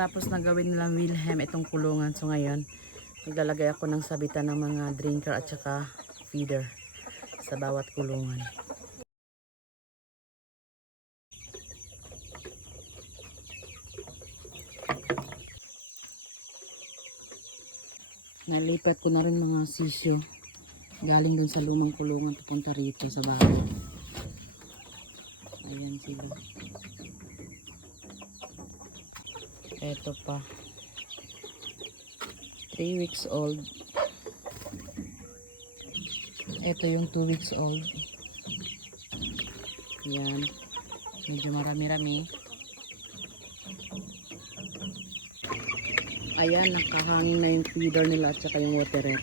pagkatapos na gawin nila Wilhelm itong kulungan. So ngayon, maglalagay ako ng sabitan ng mga drinker at saka feeder sa bawat kulungan. Nalipat ko na rin mga sisyo galing dun sa lumang kulungan papunta rito sa bahay. Ayan sila. Eto pa. 3 weeks old. Ito yung 2 weeks old. Ayan. Medyo marami-rami. Ayan, nakahangin na yung feeder nila at saka yung waterer.